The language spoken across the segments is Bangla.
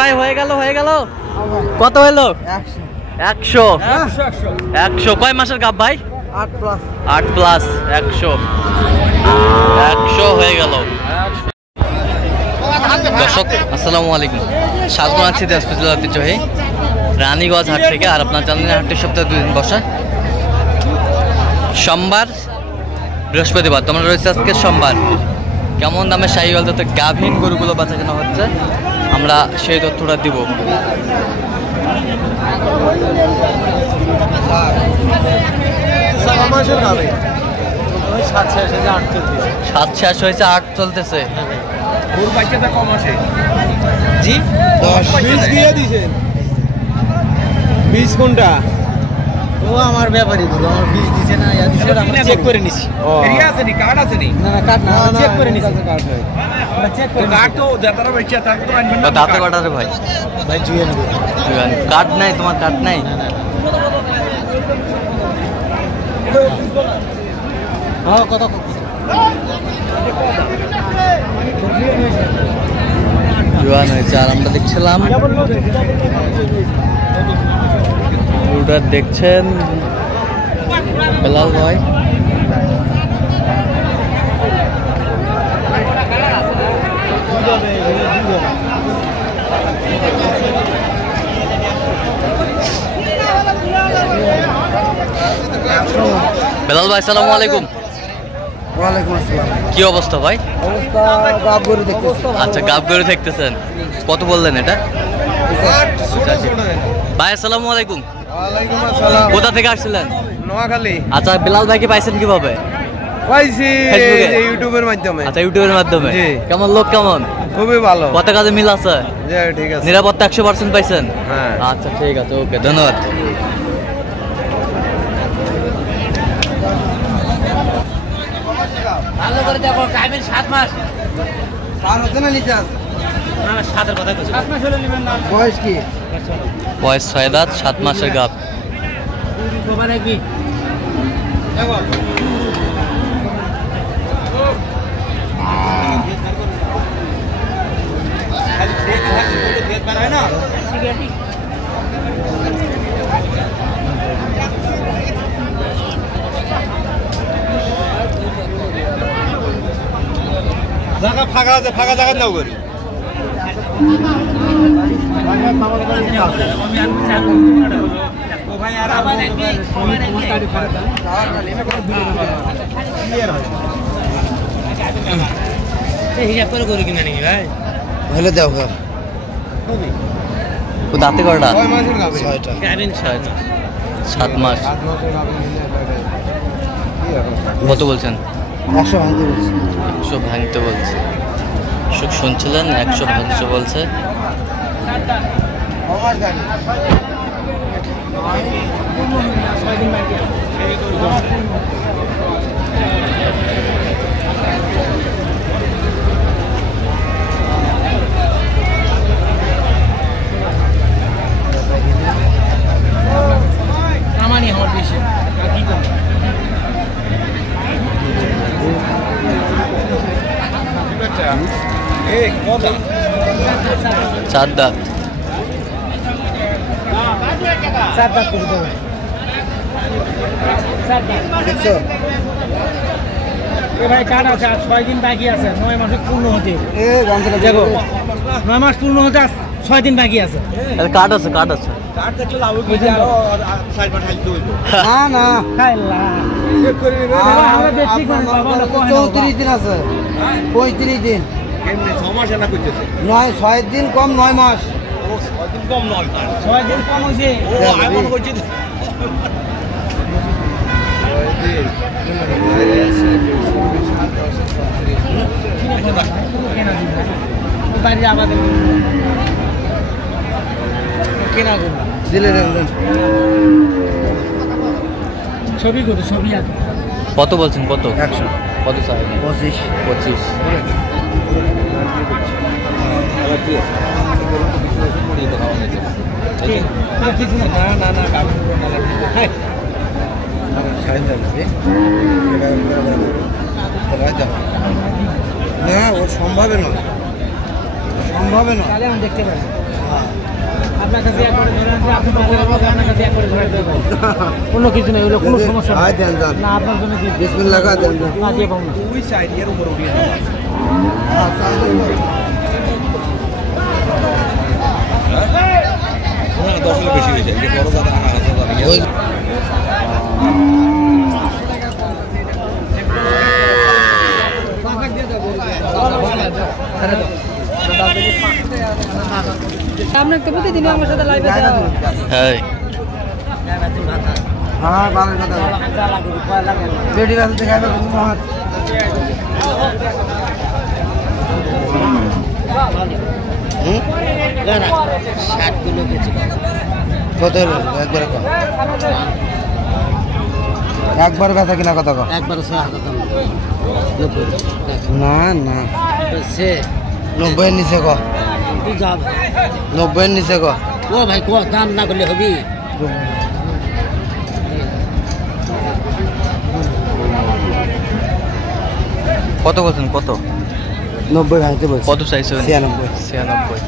ভাই হয়ে গেল কত হলো? 100 100 কয় মাসের গাব ভাই? 8 প্লাস 100 হয়ে গেল। দর্শক আসসালামু আলাইকুম, স্বাগত আছি দিনাজপুর জেলার ঐতিহ্যবাহী রানীগঞ্জ হাট থেকে। আর আপনার জানেন হাটটির সপ্তাহে 2 দিন বসে, সোমবার বৃহস্পতিবার। তোমরা রয়েছে আজকে সোমবার। কেমন দামে শাহিওয়াল জাতের গাভীন গরুগুলো বেচা কেনা হচ্ছে আমরা সেই তথ্যটা দিব। 7 হয়েছে 8 চলতেছে। জি 10 দিয়ে দিয়েছেন। 20 কোনটা? ও আমার ব্যাপারই দিল, আমার 20 দিছে না, ইয়া দিছে, আমরা চেক করে নিছি। এরিয়া আছে নি, কার্ড আছে নি? না কার্ড না, চেক করে নিছি। কার্ড হয়, আমরা চেক করে। কার্ড তো যাতারা বেচা থাক তো আনবেন না। দাঁতে কাটা রে ভাই, ভাই জুয়েন কার্ড নাই, তোমার কার্ড নাই? না না। হ্যাঁ কত জোয়ান হয়েছে। আর আমরা দেখছিলাম দেখছেন বেলাল ভাই। বেলাল ভাই আসসালামু আলাইকুম। ওয়ালাইকুম আসসালাম। কি অবস্থা ভাই? অবস্থা গাব গরু দেখতেছি। আচ্ছা গাব গরু দেখতেছেন, কত বললেন এটা? ভাই আসসালামু আলাইকুম। ওয়ালাইকুম আসসালাম। কোথা থেকে আসছিলেন? নোয়াখালী। আচ্ছা বেলাল ভাইকে পাইছেন কিভাবে? পাইছি ইউটিউবের মাধ্যমে। আচ্ছা ইউটিউবের মাধ্যমে। জি। কেমন লোক কেমন? খুবই ভালো। কত কাজে মিল আছে? জি ঠিক আছে। নিরাপত্তা 100% পাইছেন? হ্যাঁ। আচ্ছা ঠিক আছে, ওকে ধন্যবাদ। ভালো করে দেখো, টাইমের 7 মাস পার হচ্ছে না নিচে? না 7 এর কথা কইছি। 7 মাস হলে নেবেন না। বয়স কি? বয়স 6 দাঁত, 7 মাসের গাব। বাবা নাকি দেখো খালি সেট থাকে, তো ভেদ বাড়ায় না। জায়গা ফাঁকা আছে, ফাঁকা জায়গা নাও করি। হিসাব করে গরু কিনা নাকি ভাই? হলে দাও ও দাঁতে কয়টা? 6টা। গাবিন 6টা, 7 মাস। কত বলছেন? 100 ভাঙতে বলছে। সুখ শুনছিলেন, 100 ভাঙতে বলছে। আমানি আমার বেশি কি কম 4 দাঁত। 7 দাঁত করে দেবে। 7 দাঁত দেখছো? এ ভাই কাট আছে, 6 দিন বাকি আছে, 9 মাস পূর্ণ হতে। গামছাটা দেখো 9 মাস পূর্ণ হতে 6 দিন বাকি আছে। কার্ড আছে, কার্ড আছে। কাট দেখলে লাভ কি আর সাইড বাট হাইতে হইলো। না না খাইলা চেক করে নিবে। আমরা বেশি করে বাবা না 34 দিন আছে। 35 দিন। কেমনে 6 মাস না কইতেছে? 6 দিন কম 9 মাস। ও 6 দিন কম 9 মাস। 6 দিন কম হইছে। ও আইমন কইছি। 6 দিন। বাইরে আমাদের কেনা গরু দিলে ছবি গরু, ছবি আছে। কত বলছেন? কত? 100। কত চাই? 25। 25। না না না, ও সম্ভবে নয়। সম্ভব না, তাহলে আমি দেখতে পারি আপনার কাছে এক করে ধরে আনছি, আপনি বাজারে পাবেন, আপনার কাছে এক করে ধরে আনতে পারি। কোনো কিছু নেই, ওগুলো কোনো সমস্যা নেই। দেন দেন না আপনার জন্য কি বিসমিল্লাহ দেন দেন। না দিয়ে পাবো না। ওই সাইড এর উপর উঠিয়ে দশটা বেশি হয়েছে, বড় জাতের আনা আছে। আপনার তো প্রতিদিন আমার সাথে লাইভে হ্যাঁ হ্যাঁ ভালো কথা। বেডি রাতে দেখাবে মহাত। কত একবার কম, একবার ব্যথা কিনা কত কম? একবার না না 90 নিচে ক, 90 নিচে ক। ও ভাই কো দাম না করলে হবি। কত বলছেন? কত 90 ভাঙতে বলছি। কত চাইছে? 96 96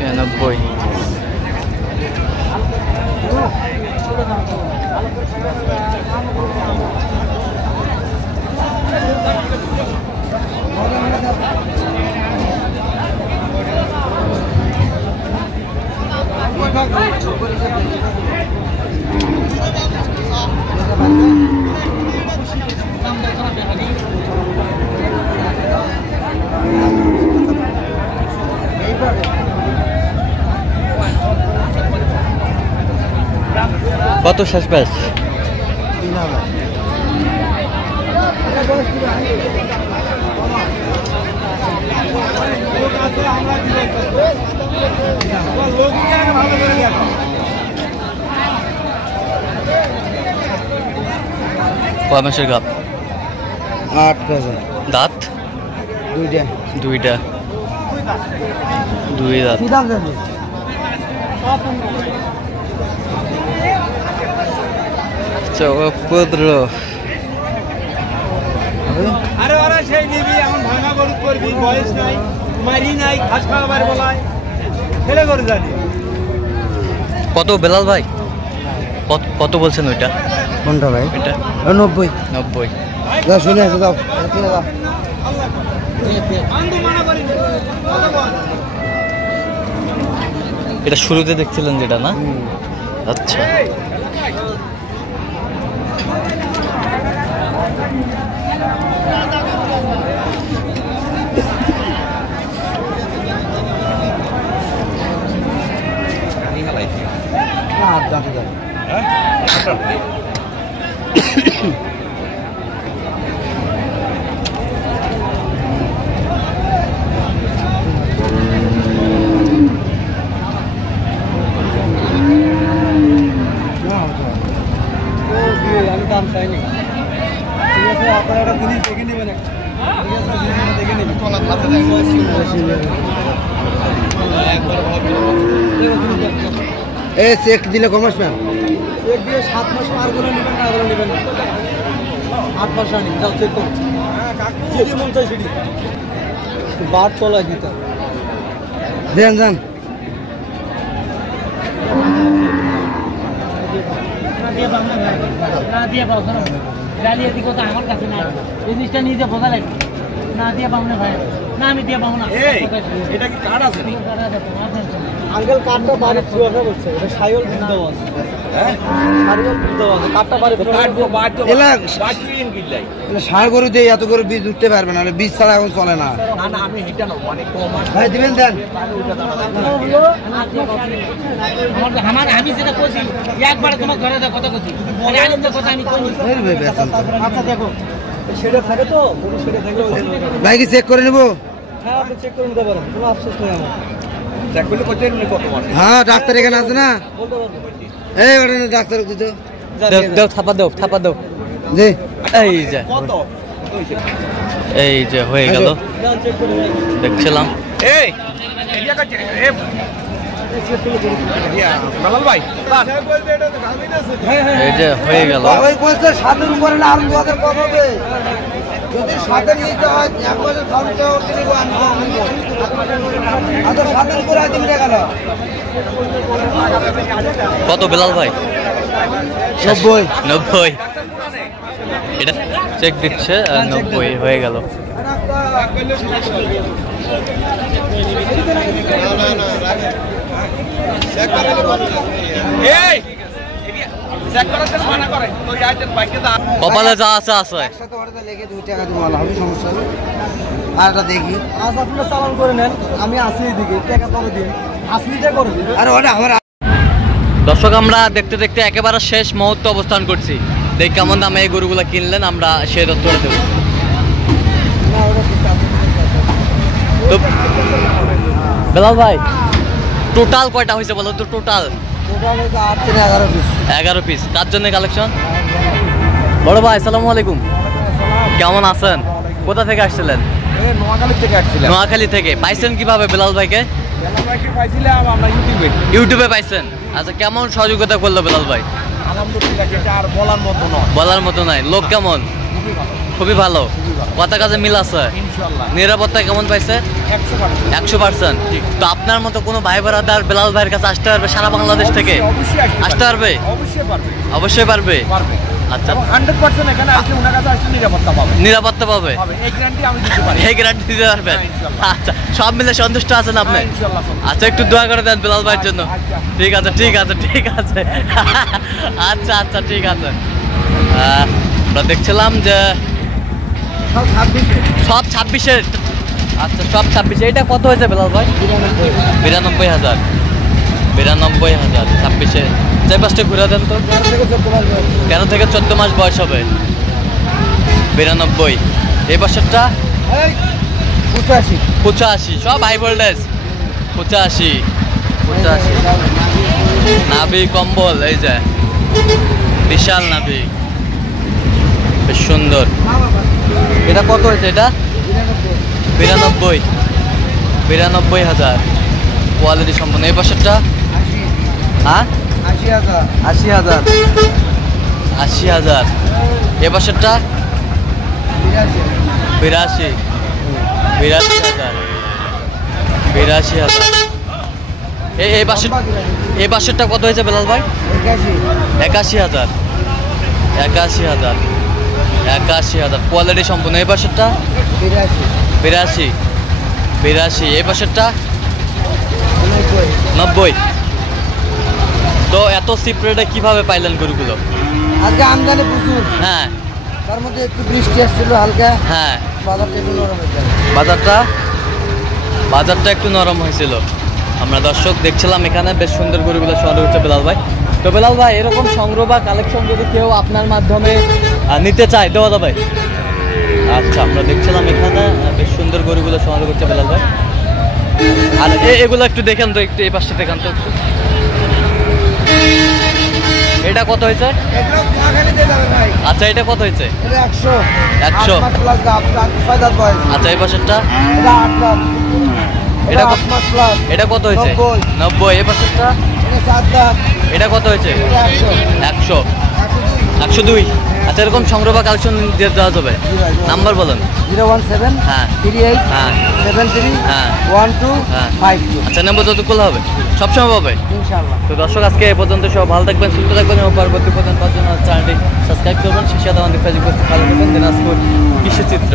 96। কত শেষ ব্যাস? কয় মাসের গাপ? 8 কেজি। দাঁত? দুইটা। দুইটা, দুই দাঁত। কি দাম যাবে? চৌপদ্র। আরে ওরা সেই নিবি, এমন ভাঙা গরু করবি, বয়স নাই, মারি নাই, ঘাস খাওয়াবার বলায় ছেলে গরু জানি। কত বেলাল ভাই? কত বলছেন ওইটা? কোনটা ভাই? এটা 90। 90। দাও শুনে আসো, দাও দাও। এটা শুরুতে দেখছিলেন যেটা না? আচ্ছা। আমি দাম চাইনি, ঠিক আছে? আপনারা একটা জিনিস দেখে নেবেন, দেখে নেবেন। এ চেক দিলে কমাস ম্যাম, চেক দিয়ে 7 মাস পার করে নেবেন, না করে নেবেন 8 মাস আনি, যাও চেক করুন। যেটি মন চাই সেটি বার তলায় দিতে দেন যান। না দিয়ে পাবো না, ডালিয়ে দিকে তো আমার কাছে না, এই জিনিসটা নিজে বোঝা লাগবে। না দিয়ে পাবো না ভাই, না আমি দিয়ে পাবো না। এটা কি কার্ড আছে নি? আঙ্কেল কার্ডটা বাড়ি চুয়াটা করছে, এটা সাইল বিন্দু আছে। হ্যাঁ সাইল বিন্দু আছে, কার্ডটা বাড়ি সার গরু দিয়ে এত করে বীজ উঠতে পারবে না, বীজ ছাড়া এখন চলে না। ভাই দিবেন দেন। আমার আমি যেটা করছি একবার তোমার ঘরে দেখ কথা করছি, আনন্দের কথা আমি কই। আচ্ছা দেখো সেটা থাকে তো, সেটা থাকলে ভাই কি চেক করে নেবো? হ্যাঁ আপনি চেক করে নিতে পারেন, কোনো আফসোস নেই আমার। চেক করলে কত মাস? হ্যাঁ ডাক্তার এখানে আছে না? বলতে পারবো। এই ওটা ডাক্তার দিতে দাও, থাপা দাও, থাপা দাও। জি এই যে কত? এই যে হয়ে গেল, চেক করে দেখছিলাম। এই এরিয়া কাছে এ বেলাল ভাই এই যে হয়ে গেল। ওই কইছে 7 এর উপরে না আর 2000 কম হবে। যদি সাথে নিতে হয় এক বছর খাওয়াতে আচ্ছা সাথে করে আজ মিলে গেল কত বেলাল ভাই? 90 90। এটা চেক দিচ্ছে 90 হয়ে গেল। কপালে যা আছে আছে। একসাথে ওটাতে লেগে 2 টাকা দিয়ে মাল হবে, সমস্যা নেই। আর এটা দেখি আজ আপনারা চালান করে নেন, আমি আসি এদিকে টাকা পরে দিন, আসলিটা করে দিন। আর ওটা আমার দর্শক আমরা দেখতে দেখতে একেবারে শেষ মুহূর্তে অবস্থান করছি। দেখ কেমন দামে এই গরুগুলো কিনলেন আমরা সেই তথ্যটা দেবো। তো বেলাল ভাই টোটাল কয়টা হয়েছে বলো তো? টোটাল 8 থেকে 11 পিস। 11 পিস। কার জন্য কালেকশন? বড় ভাই আসসালামু আলাইকুম, কেমন আছেন? কোথা থেকে আসছিলেন? নোয়াখালী থেকে আসছিলাম। নোয়াখালী থেকে। পাইছেন কিভাবে বেলাল ভাইকে? বেলাল ভাইকে পাইছিলাম আমরা ইউটিউবে পাইছেন। আচ্ছা, কেমন সহযোগিতা করলো বেলাল ভাই? আলহামদুলিল্লাহ, এটা আর বলার মতো নয়। বলার মতো নাই। লোক কেমন? খুবই ভালো। কথা কাজে মিল আছে? ইনশাআল্লাহ। নিরাপত্তা কেমন পাইছে? 100%। 100%। তো আপনার মতো কোনো ভাই ব্রাদার বেলাল ভাইয়ের কাছে আসতে পারবে সারা বাংলাদেশ থেকে? অবশ্যই আসতে পারবে? অবশ্যই পারবে। অবশ্যই পারবে। আচ্ছা, 100% এখানে আসলে ওনার কাছে আসলে নিরাপত্তা পাবে। নিরাপত্তা পাবে? এই গ্যারান্টি আমি দিতে পারি। এই গ্যারান্টি দিতে পারবেন? আচ্ছা, সব মিলে সন্তুষ্ট আছেন আপনি? ইনশাআল্লাহ। আচ্ছা, একটু দোয়া করে দেন বেলাল ভাইয়ের জন্য। আচ্ছা। ঠিক আছে ঠিক আছে ঠিক আছে। আচ্ছা আচ্ছা ঠিক আছে। আমরা দেখছিলাম যে সব 26-এর। আচ্ছা, সব 26। এইটা কত হয়েছে বেলাল ভাই? 92,000। 92,000 26-এ। যে পাশটা ঘুরে দেন তো। 13 থেকে 14 মাস বয়স হবে। 92। এই বছরটা 85। সব হাই ভোল্টেজ। 85। নাভি কম্বল, এই যে বিশাল নাভি, বেশ সুন্দর। এটা কত হয়েছে? এটা 92,000। কোয়ালিটি সম্পন্ন। এই বছরটা? হ্যাঁ 80,000। 80,000। এ বছরটা 82,000। 82,000। এই বাসেরটা কত হয়েছে বেলাল ভাই? 81,000। 81,000। কোয়ালিটি সম্পূর্ণ। এই বাসেরটা 82,000। এই বাসেরটা 90। তো এত চিপ রেটে কিভাবে পাইলেন গরুগুলো? আজকে আমদানি প্রচুর, হ্যাঁ তার মধ্যে একটু বৃষ্টি আসছিল হালকা, হ্যাঁ, বাজারটা একটু নরম হয়েছে। বাজারটা একটু নরম হয়েছিল। আমরা দর্শক দেখছিলাম এখানে বেশ সুন্দর গরুগুলো সংগ্রহ করছে বেলাল ভাই। তো বেলাল ভাই এরকম সংগ্রহ বা কালেকশন যদি কেউ আপনার মাধ্যমে নিতে চায় দেওয়া যাবে? আচ্ছা, আমরা দেখছিলাম এখানে বেশ সুন্দর গরুগুলো সংগ্রহ করছে বেলাল ভাই। আর এগুলো একটু দেখেন তো, একটু এই পাশে দেখেন তো একটু। এটা কত হয়েছে? আচ্ছা, এটা কত হয়েছে? 100। আচ্ছা, এই পাশেরটা? এটা কত হয়েছে? 90। এই পাশেরটা? এটা কত হয়েছে? 100। 102। আচ্ছা, এরকম সংগ্রহ বা কালেকশন দিয়ে দেওয়া যাবে? নাম্বার বলেন। 017 হ্যাঁ 38 হ্যাঁ 73 হ্যাঁ 12 হ্যাঁ। 52। আচ্ছা, নাম্বার যতগুলো হবে সবসময় পাবে ইনশাআল্লাহ। তো দর্শক আজকে এই পর্যন্ত। সব ভালো থাকবেন, সুস্থ থাকবেন এবং পরবর্তী পর্যন্ত চ্যানেলটি সাবস্ক্রাইব করবেন। সেই সাথে আমাদের ফেসবুক পেজ ফলো করবেন। দিনাজপুর কৃষি চিত্র।